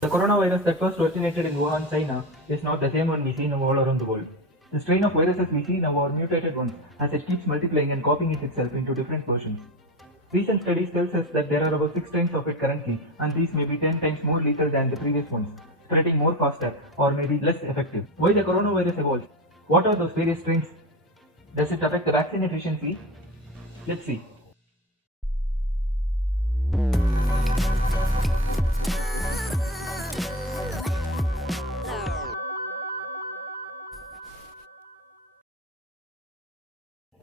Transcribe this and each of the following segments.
The coronavirus that first originated in Wuhan, China, is not the same one we see now all around the world. The strain of viruses we see now are mutated ones, as it keeps multiplying and copying itself into different versions. Recent studies tells us that there are about 6 strains of it currently, and these may be 10 times more lethal than the previous ones, spreading more faster or maybe less effective. Why the coronavirus evolved? What are those various strains? Does it affect the vaccine efficiency? Let's see.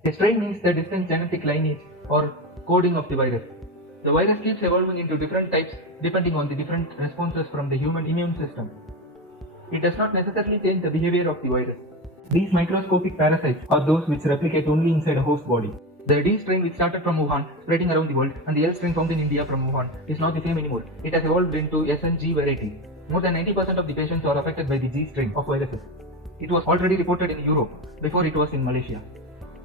A strain means the distinct genetic lineage or coding of the virus. The virus keeps evolving into different types depending on the different responses from the human immune system. It does not necessarily change the behavior of the virus. These microscopic parasites are those which replicate only inside a host body. The D strain which started from Wuhan, spreading around the world, and the L strain found in India from Wuhan is not the same anymore. It has evolved into S and G variety. More than 90% of the patients are affected by the G strain of viruses. It was already reported in Europe before it was in Malaysia.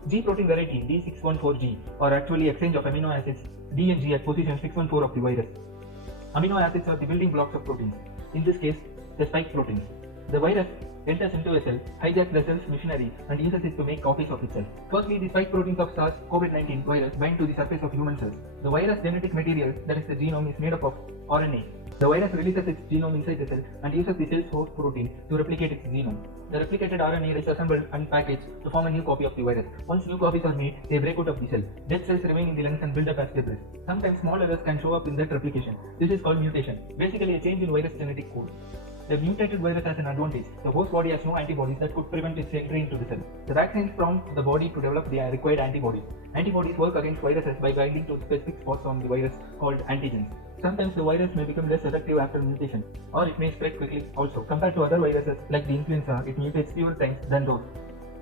G protein variety D614G are actually exchange of amino acids D and G at position 614 of the virus. Amino acids are the building blocks of proteins, in this case the spike proteins. The virus enters into a cell, hijacks the cell's machinery and uses it to make copies of itself. Firstly, the spike proteins of SARS-CoV-19 virus bind to the surface of human cells. The virus genetic material, that is the genome, is made up of RNA. The virus releases its genome inside the cell and uses the cell's host protein to replicate its genome. The replicated RNA is assembled and packaged to form a new copy of the virus. Once new copies are made, they break out of the cell. Dead cells remain in the lungs and build up as debris. Sometimes small errors can show up in that replication. This is called mutation, basically a change in virus genetic code. The mutated virus has an advantage. The host body has no antibodies that could prevent its entry into the cell. The vaccines prompt the body to develop the required antibodies. Antibodies work against viruses by binding to specific spots on the virus called antigens. Sometimes the virus may become less effective after mutation, or it may spread quickly also. Compared to other viruses like the influenza, it mutates fewer times than those.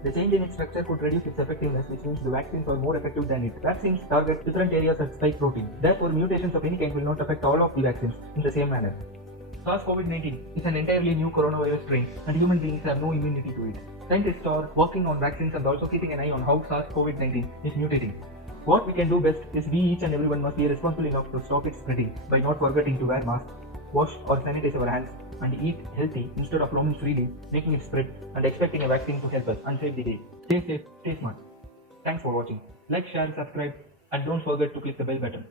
The change in its structure could reduce its effectiveness, which means the vaccines are more effective than it. Vaccines target different areas of spike protein. Therefore, mutations of any kind will not affect all of the vaccines in the same manner. SARS-CoV-19 is an entirely new coronavirus strain, and human beings have no immunity to it. Scientists are working on vaccines and also keeping an eye on how SARS-CoV-19 is mutating. What we can do best is we each and everyone must be responsible enough to stop it spreading by not forgetting to wear masks, wash or sanitize our hands, and eat healthy instead of roaming freely, making it spread, and expecting a vaccine to help us and save the day. Stay safe, stay smart. Thanks for watching. Like, share, subscribe, and don't forget to click the bell button.